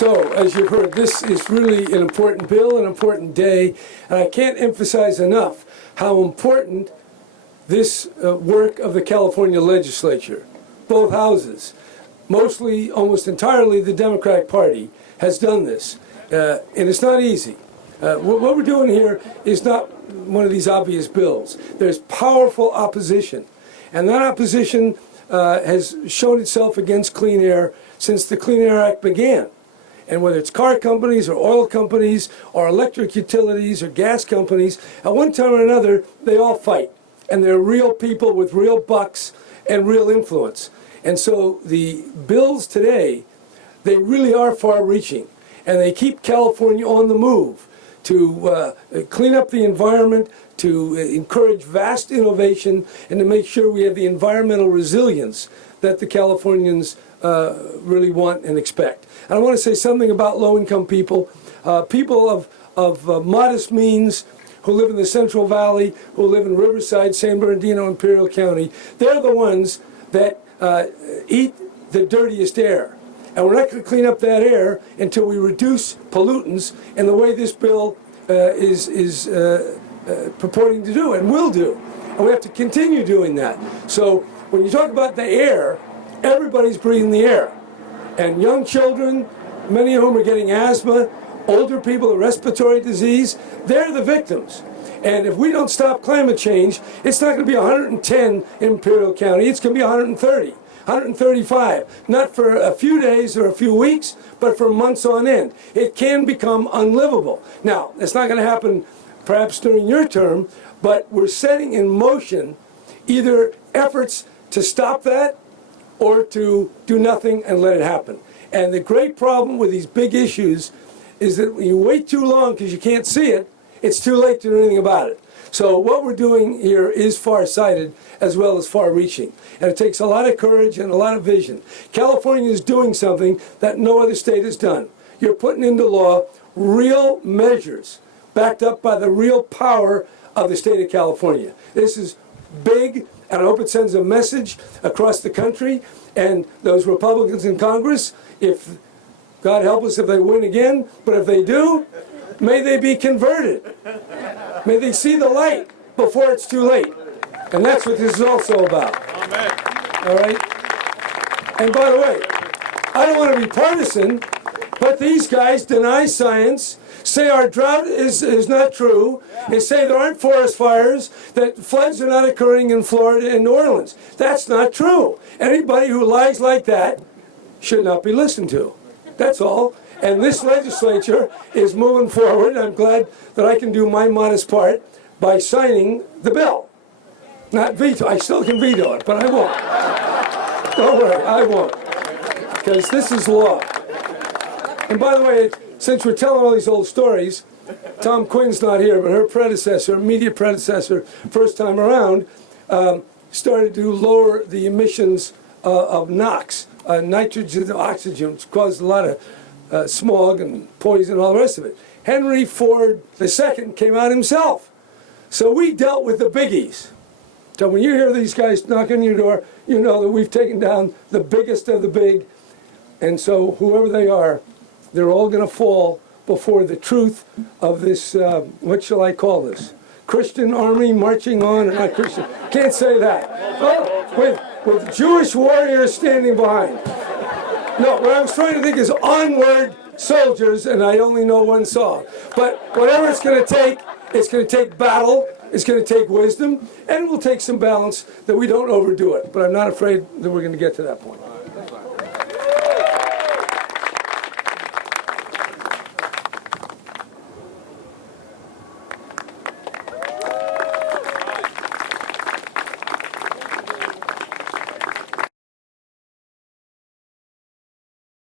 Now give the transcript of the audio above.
So, as you've heard, this is really an important bill, an important day, and I can't emphasize enough how important this work of the California legislature, both houses, mostly, almost entirely the Democratic Party, has done this. And it's not easy. What we're doing here is not one of these obvious bills. There's powerful opposition, and that opposition has shown itself against clean air since the Clean Air Act began. And whether it's car companies or oil companies or electric utilities or gas companies, at one time or another, they all fight. And they're real people with real bucks and real influence. And so the bills today, they really are far-reaching. And they keep California on the move to clean up the environment, to encourage vast innovation, and to make sure we have the environmental resilience that the Californians really want and expect. And I want to say something about low-income people, people of modest means who live in the Central Valley, who live in Riverside, San Bernardino, Imperial County. They're the ones that eat the dirtiest air. And we're not going to clean up that air until we reduce pollutants in the way this bill is purporting to do and will do. And we have to continue doing that. So when you talk about the air, everybody's breathing the air. And young children, many of whom are getting asthma, older people with respiratory disease, they're the victims. And if we don't stop climate change, it's not going to be 110 in Imperial County, it's going to be 130. 135, not for a few days or a few weeks, but for months on end. It can become unlivable. Now, it's not going to happen perhaps during your term, but we're setting in motion either efforts to stop that or to do nothing and let it happen. And the great problem with these big issues is that when you wait too long because you can't see it, it's too late to do anything about it. So what we're doing here is far-sighted as well as far-reaching. And it takes a lot of courage and a lot of vision. California is doing something that no other state has done. You're putting into law real measures backed up by the real power of the state of California. This is big, and I hope it sends a message across the country. And those Republicans in Congress, if God help us if they win again, but if they do, may they be converted. May they see the light before it's too late. And that's what this is also about. Amen. All right? And by the way, I don't want to be partisan, but these guys deny science, say our drought is not true. They say there aren't forest fires, that floods are not occurring in Florida and New Orleans. That's not true. Anybody who lies like that should not be listened to. That's all. And this legislature is moving forward. I'm glad that I can do my modest part by signing the bill. Not veto. I still can veto it, but I won't. Don't worry, I won't. Because this is law. And by the way, since we're telling all these old stories, Tom Quinn's not here, but her predecessor, immediate predecessor, first time around, started to lower the emissions of NOx, nitrogen oxygen, which caused a lot of smog and poison and all the rest of it. Henry Ford II came out himself. So we dealt with the biggies. So when you hear these guys knock on your door, you know that we've taken down the biggest of the big. And so whoever they are, they're all going to fall before the truth of this, what shall I call this? Christian army marching on, or not Christian, can't say that. Well, with Jewish warriors standing behind. No, what I was trying to think is onward soldiers, and I only know one song. But whatever it's going to take battle, it's going to take wisdom, and it will take some balance that we don't overdo it. But I'm not afraid that we're going to get to that point.